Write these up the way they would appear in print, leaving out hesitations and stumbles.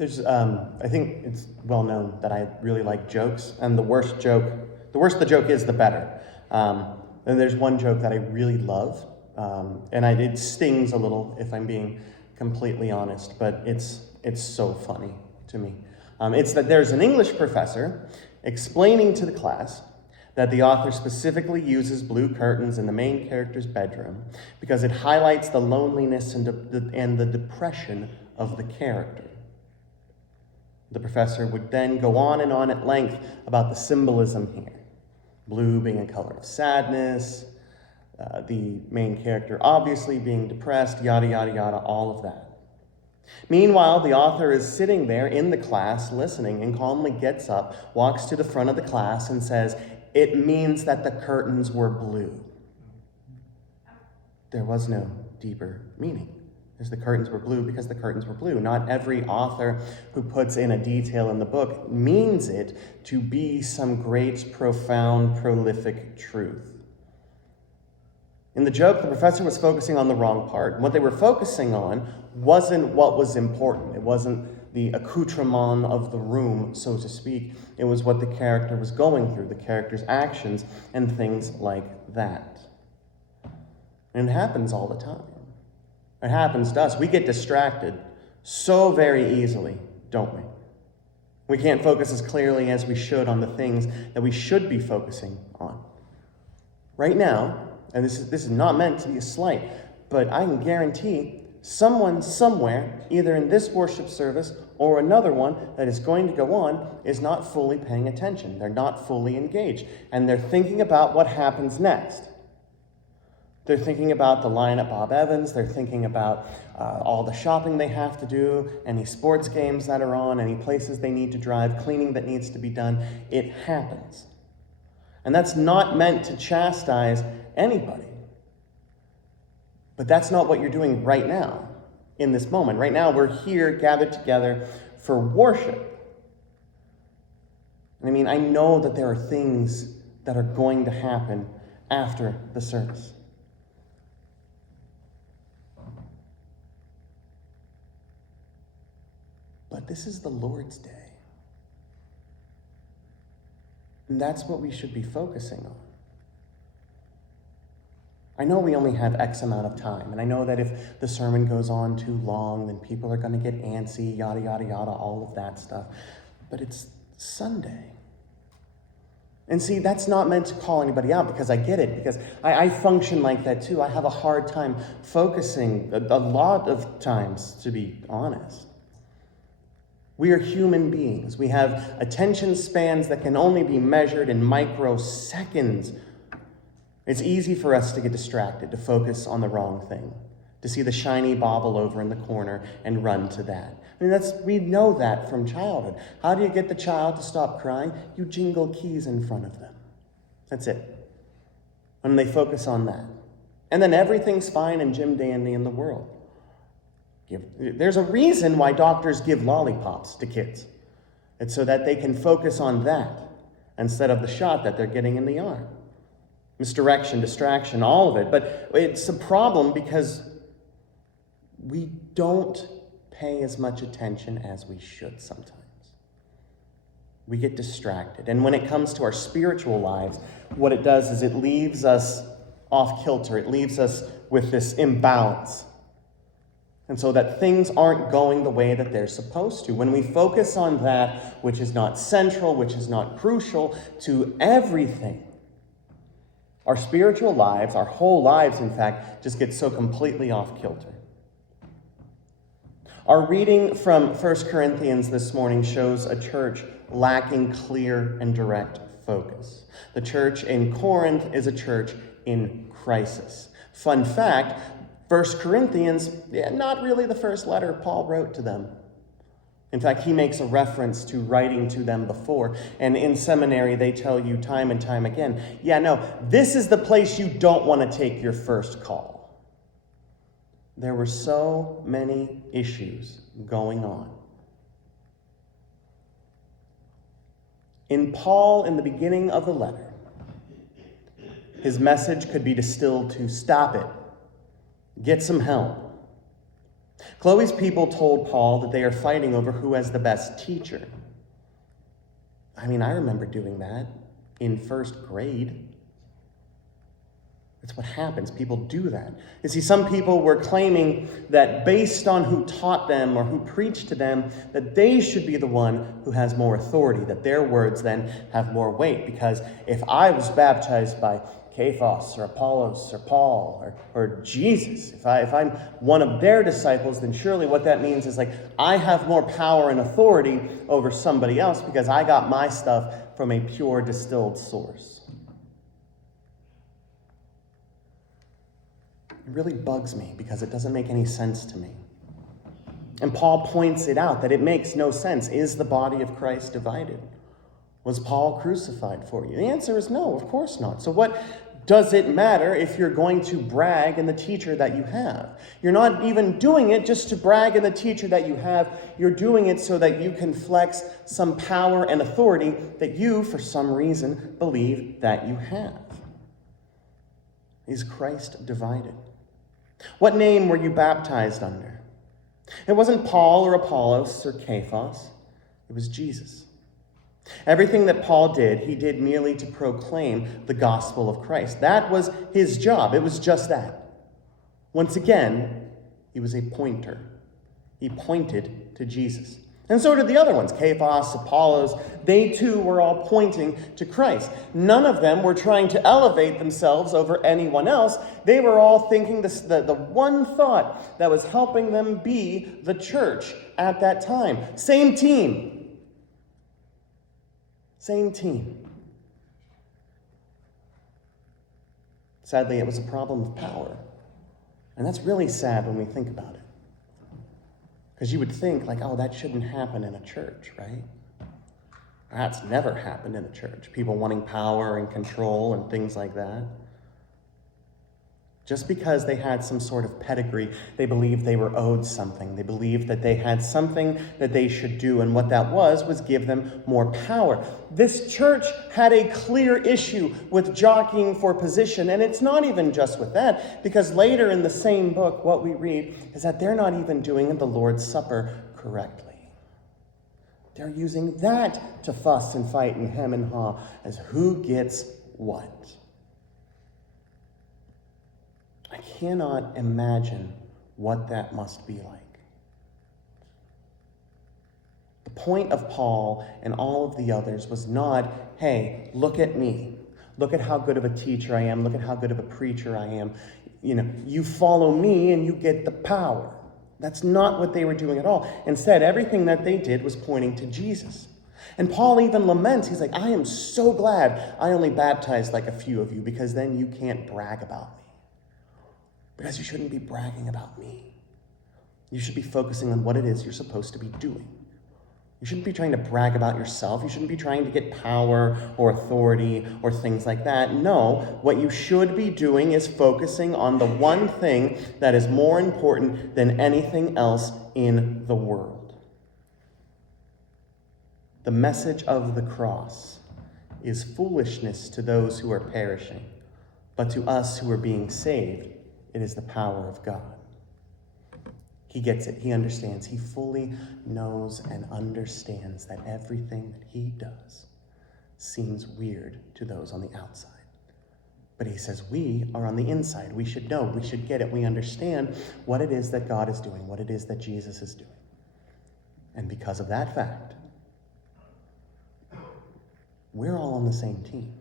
I think it's well known that I really like jokes, and the worse the joke is, the better. And there's one joke that I really love, and it stings a little if I'm being completely honest, but it's so funny to me. It's that there's an English professor explaining to the class that the author specifically uses blue curtains in the main character's bedroom because it highlights the loneliness and the depression of the character. The professor would then go on and on at length about the symbolism here. Blue being a color of sadness, the main character obviously being depressed, yada, yada, yada, all of that. Meanwhile, the author is sitting there in the class listening and calmly gets up, walks to the front of the class and says, "It means that the curtains were blue." There was no deeper meaning. Because the curtains were blue because the curtains were blue. Not every author who puts in a detail in the book means it to be some great, profound, prolific truth. In the joke, the professor was focusing on the wrong part. What they were focusing on wasn't what was important. It wasn't the accoutrement of the room, so to speak. It was what the character was going through, the character's actions, and things like that. And it happens all the time. It happens to us. We get distracted so very easily, don't we? We can't focus as clearly as we should on the things that we should be focusing on. Right now, and this is not meant to be a slight, but I can guarantee someone somewhere, either in this worship service or another one that is going to go on, is not fully paying attention. They're not fully engaged. And they're thinking about what happens next. They're thinking about the line at Bob Evans. They're thinking about all the shopping they have to do, any sports games that are on, any places they need to drive, cleaning that needs to be done. It happens. And that's not meant to chastise anybody. But that's not what you're doing right now, in this moment. Right now, we're here gathered together for worship. And I know that there are things that are going to happen after the service. But this is the Lord's Day. And that's what we should be focusing on. I know we only have X amount of time, and I know that if the sermon goes on too long, then people are going to get antsy, yada, yada, yada, all of that stuff. But it's Sunday. And see, that's not meant to call anybody out, because I get it, because I function like that too. I have a hard time focusing a lot of times, to be honest. We are human beings. We have attention spans that can only be measured in microseconds. It's easy for us to get distracted, to focus on the wrong thing, to see the shiny bauble over in the corner and run to that. We know that from childhood. How do you get the child to stop crying? You jingle keys in front of them. That's it. And they focus on that. And then everything's fine and Jim Dandy in the world. There's a reason why doctors give lollipops to kids. It's so that they can focus on that instead of the shot that they're getting in the arm. Misdirection, distraction, all of it. But it's a problem because we don't pay as much attention as we should sometimes. We get distracted. And when it comes to our spiritual lives, what it does is it leaves us off kilter. It leaves us with this imbalance. And so that things aren't going the way that they're supposed to. When we focus on that which is not central, which is not crucial to everything, our spiritual lives, our whole lives, in fact, just get so completely off kilter. Our reading from 1 Corinthians this morning shows a church lacking clear and direct focus. The church in Corinth is a church in crisis. Fun fact, 1 Corinthians, not really the first letter Paul wrote to them. In fact, he makes a reference to writing to them before. And in seminary, they tell you time and time again, this is the place you don't want to take your first call. There were so many issues going on. In Paul, in the beginning of the letter, his message could be distilled to stop it. Get some help. Chloe's people told Paul that they are fighting over who has the best teacher. I mean, I remember doing that in first grade. That's what happens. People do that. You see, some people were claiming that based on who taught them or who preached to them, that they should be the one who has more authority, that their words then have more weight. Because if I was baptized by Cephas or Apollos or Paul or Jesus, if I'm one of their disciples, then surely what that means is like I have more power and authority over somebody else because I got my stuff from a pure distilled source. It really bugs me because it doesn't make any sense to me. And Paul points it out that it makes no sense. Is the body of Christ divided? Was Paul crucified for you? The answer is no, of course not. So what does it matter if you're going to brag in the teacher that you have? You're not even doing it just to brag in the teacher that you have. You're doing it so that you can flex some power and authority that you, for some reason, believe that you have. Is Christ divided? What name were you baptized under? It wasn't Paul or Apollos or Cephas. It was Jesus. Everything that Paul did, he did merely to proclaim the gospel of Christ. That was his job. It was just that. Once again, he was a pointer. He pointed to Jesus. And so did the other ones, Cephas, Apollos. They too were all pointing to Christ. None of them were trying to elevate themselves over anyone else. They were all thinking the one thought that was helping them be the church at that time. Same team. Same team. Sadly, it was a problem of power. And that's really sad when we think about it. Because you would think, like, oh, that shouldn't happen in a church, right? That's never happened in a church. People wanting power and control and things like that. Just because they had some sort of pedigree, they believed they were owed something. They believed that they had something that they should do, and what that was give them more power. This church had a clear issue with jockeying for position, and it's not even just with that, because later in the same book, what we read is that they're not even doing the Lord's Supper correctly. They're using that to fuss and fight and hem and haw as who gets what. I cannot imagine what that must be like. The point of Paul and all of the others was not, hey, look at me. Look at how good of a teacher I am. Look at how good of a preacher I am. You follow me and you get the power. That's not what they were doing at all. Instead, everything that they did was pointing to Jesus. And Paul even laments. He's like, I am so glad I only baptized like a few of you because then you can't brag about me. Because you shouldn't be bragging about me. You should be focusing on what it is you're supposed to be doing. You shouldn't be trying to brag about yourself. You shouldn't be trying to get power or authority or things like that. No, what you should be doing is focusing on the one thing that is more important than anything else in the world. The message of the cross is foolishness to those who are perishing, but to us who are being saved, it is the power of God. He gets it. He understands. He fully knows and understands that everything that he does seems weird to those on the outside. But he says we are on the inside. We should know. We should get it. We understand what it is that God is doing, what it is that Jesus is doing. And because of that fact, we're all on the same team.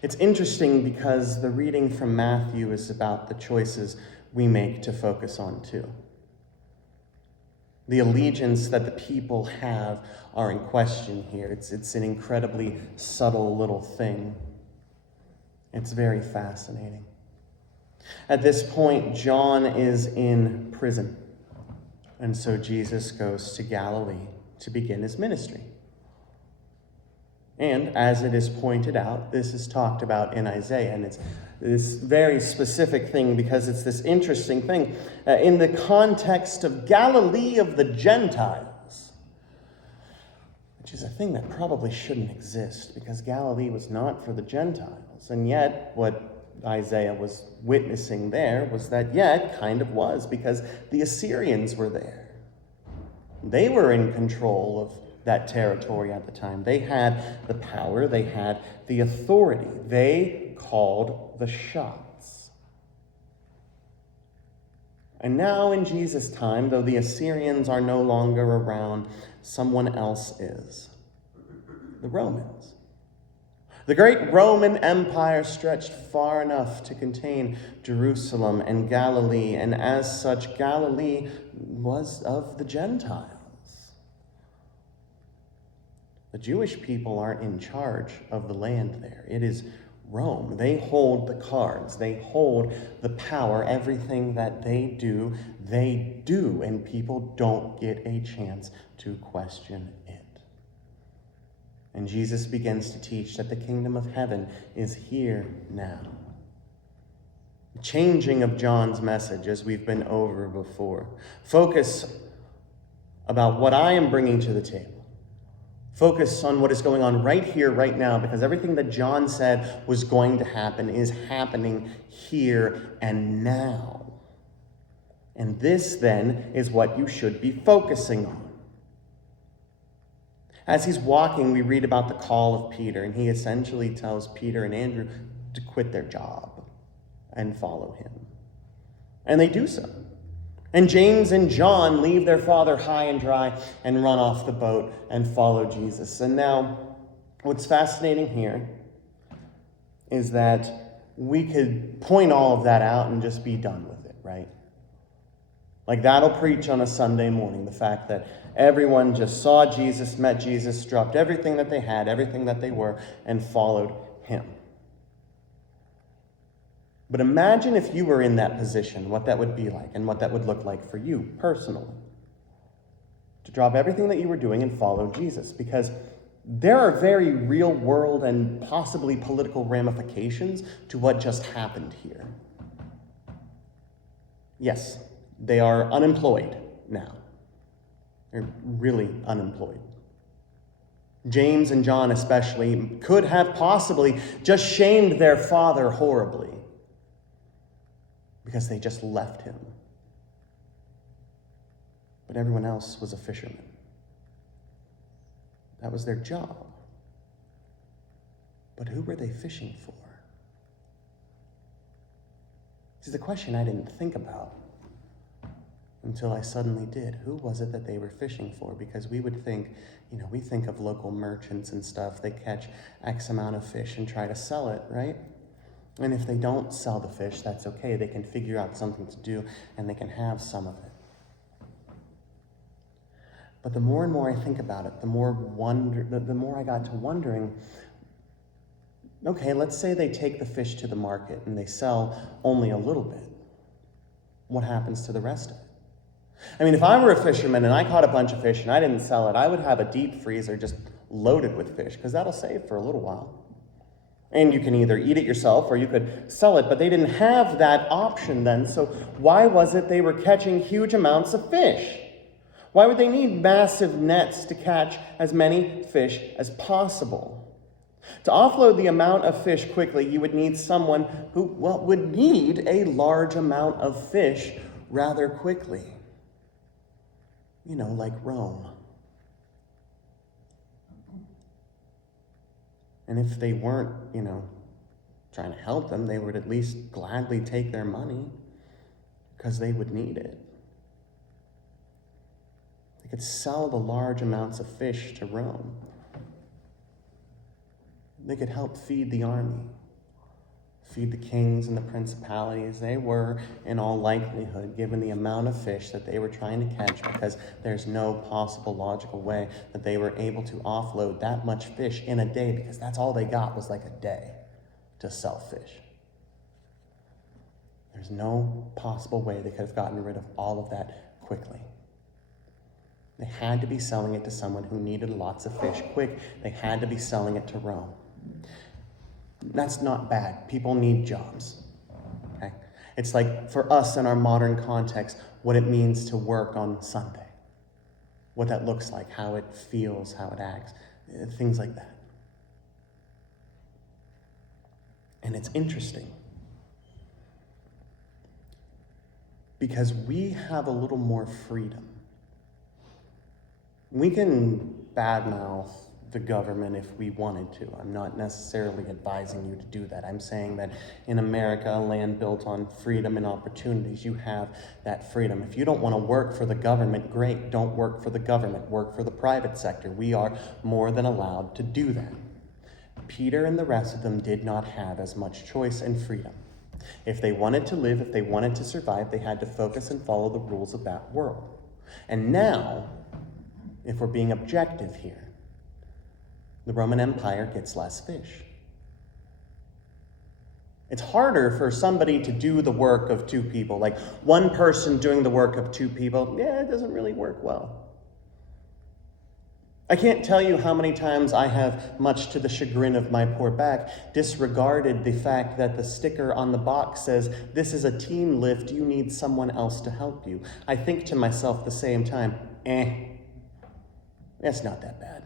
It's interesting because the reading from Matthew is about the choices we make to focus on too. The allegiance that the people have are in question here. It's an incredibly subtle little thing. It's very fascinating. At this point, John is in prison. And so Jesus goes to Galilee to begin his ministry. And as it is pointed out, this is talked about in Isaiah, and it's this very specific thing because it's this interesting thing. In the context of Galilee of the Gentiles, which is a thing that probably shouldn't exist because Galilee was not for the Gentiles. And yet, what Isaiah was witnessing there was that, yeah, it kind of was, because the Assyrians were there. They were in control of that territory at the time. They had the power, they had the authority. They called the shots. And now in Jesus' time, though the Assyrians are no longer around, someone else is. The Romans. The great Roman Empire stretched far enough to contain Jerusalem and Galilee, and as such, Galilee was of the Gentiles. The Jewish people aren't in charge of the land there. It is Rome. They hold the cards. They hold the power. Everything that they do, and people don't get a chance to question it. And Jesus begins to teach that the kingdom of heaven is here now. Changing of John's message, as we've been over before. Focus about what I am bringing to the table. Focus on what is going on right here, right now, because everything that John said was going to happen is happening here and now. And this, then, is what you should be focusing on. As he's walking, we read about the call of Peter, and he essentially tells Peter and Andrew to quit their job and follow him. And they do so. And James and John leave their father high and dry and run off the boat and follow Jesus. And now, what's fascinating here is that we could point all of that out and just be done with it, right? Like that'll preach on a Sunday morning, the fact that everyone just saw Jesus, met Jesus, dropped everything that they had, everything that they were, and followed him. But imagine if you were in that position, what that would be like and what that would look like for you personally. To drop everything that you were doing and follow Jesus, because there are very real world and possibly political ramifications to what just happened here. Yes, they are unemployed now. They're really unemployed. James and John especially could have possibly just shamed their father horribly because they just left him. But everyone else was a fisherman. That was their job. But who were they fishing for? This is a question I didn't think about until I suddenly did. Who was it that they were fishing for? Because we would think, we think of local merchants and stuff. They catch X amount of fish and try to sell it, right? And if they don't sell the fish, that's okay. They can figure out something to do and they can have some of it. But the more and more I think about it, the more I got to wondering, okay, let's say they take the fish to the market and they sell only a little bit. What happens to the rest of it? I mean, if I were a fisherman and I caught a bunch of fish and I didn't sell it, I would have a deep freezer just loaded with fish, because that'll save for a little while. And you can either eat it yourself or you could sell it, but they didn't have that option then. So why was it they were catching huge amounts of fish? Why would they need massive nets to catch as many fish as possible? To offload the amount of fish quickly, you would need someone who, would need a large amount of fish rather quickly. Like Rome. And if they weren't, trying to help them, they would at least gladly take their money because they would need it. They could sell the large amounts of fish to Rome. They could help feed the army, feed the kings and the principalities. They were, in all likelihood, given the amount of fish that they were trying to catch, because there's no possible logical way that they were able to offload that much fish in a day, because that's all they got was like a day to sell fish. There's no possible way they could have gotten rid of all of that quickly. They had to be selling it to someone who needed lots of fish quick. They had to be selling it to Rome. That's not bad. People need jobs. Okay? It's like, for us in our modern context, what it means to work on Sunday. What that looks like, how it feels, how it acts, things like that. And it's interesting because we have a little more freedom. We can badmouth the government if we wanted to. I'm not necessarily advising you to do that. I'm saying that in America, a land built on freedom and opportunities, you have that freedom. If you don't want to work for the government, great, don't work for the government, work for the private sector. We are more than allowed to do that. Peter and the rest of them did not have as much choice and freedom. If they wanted to live, if they wanted to survive, they had to focus and follow the rules of that world. And now, if we're being objective here, the Roman Empire gets less fish. It's harder for somebody to do the work of two people. Like one person doing the work of two people, it doesn't really work well. I can't tell you how many times I have, much to the chagrin of my poor back, disregarded the fact that the sticker on the box says, "This is a team lift, you need someone else to help you." I think to myself the same time, it's not that bad.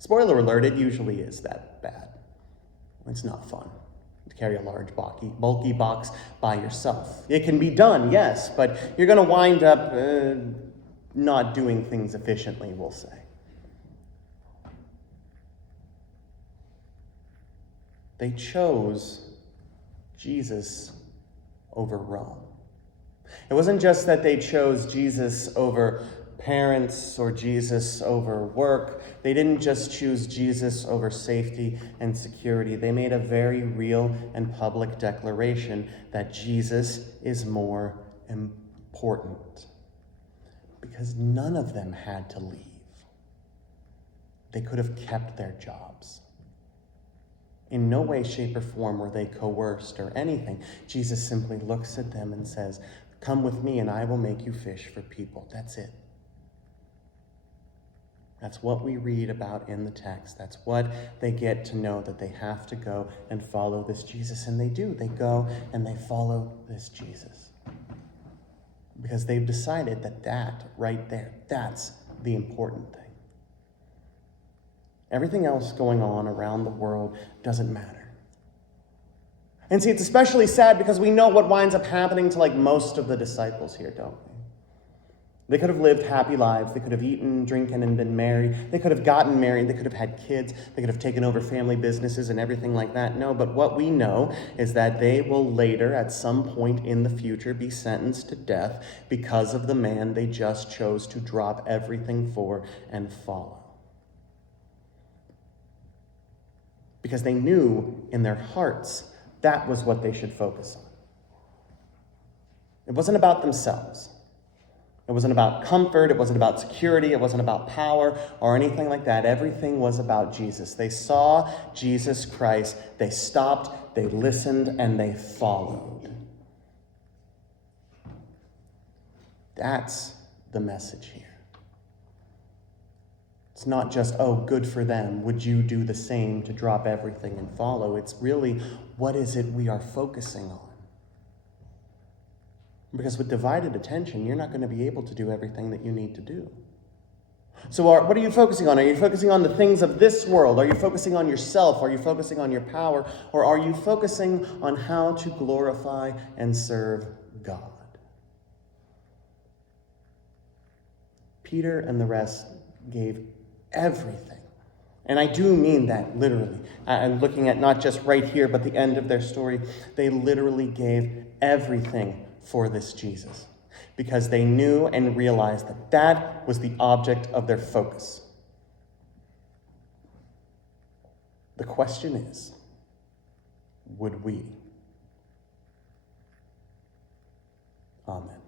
Spoiler alert, it usually is that bad. It's not fun to carry a large, bulky box by yourself. It can be done, yes, but you're going to wind up not doing things efficiently, we'll say. They chose Jesus over Rome. It wasn't just that they chose Jesus over parents or Jesus over work. They didn't just choose Jesus over safety and security. They made a very real and public declaration that Jesus is more important. Because none of them had to leave. They could have kept their jobs. In no way, shape, or form were they coerced or anything. Jesus simply looks at them and says, "Come with me and I will make you fish for people." That's it. That's what we read about in the text. That's what they get to know, that they have to go and follow this Jesus. And they do. They go and they follow this Jesus. Because they've decided that right there, that's the important thing. Everything else going on around the world doesn't matter. And see, it's especially sad because we know what winds up happening to most of the disciples here, don't we? They could have lived happy lives. They could have eaten, drinking, and been merry. They could have gotten married. They could have had kids. They could have taken over family businesses and everything like that. No, but what we know is that they will later, at some point in the future, be sentenced to death because of the man they just chose to drop everything for and follow. Because they knew in their hearts that was what they should focus on. It wasn't about themselves. It wasn't about comfort. It wasn't about security. It wasn't about power or anything like that. Everything was about Jesus. They saw Jesus Christ. They stopped, they listened, and they followed. That's the message here. It's not just, good for them. Would you do the same to drop everything and follow? It's really, what is it we are focusing on? Because with divided attention, you're not going to be able to do everything that you need to do. So what are you focusing on? Are you focusing on the things of this world? Are you focusing on yourself? Are you focusing on your power? Or are you focusing on how to glorify and serve God? Peter and the rest gave everything. And I do mean that literally. I'm looking at not just right here, but the end of their story. They literally gave everything for this Jesus, because they knew and realized that was the object of their focus. The question is, would we? Amen.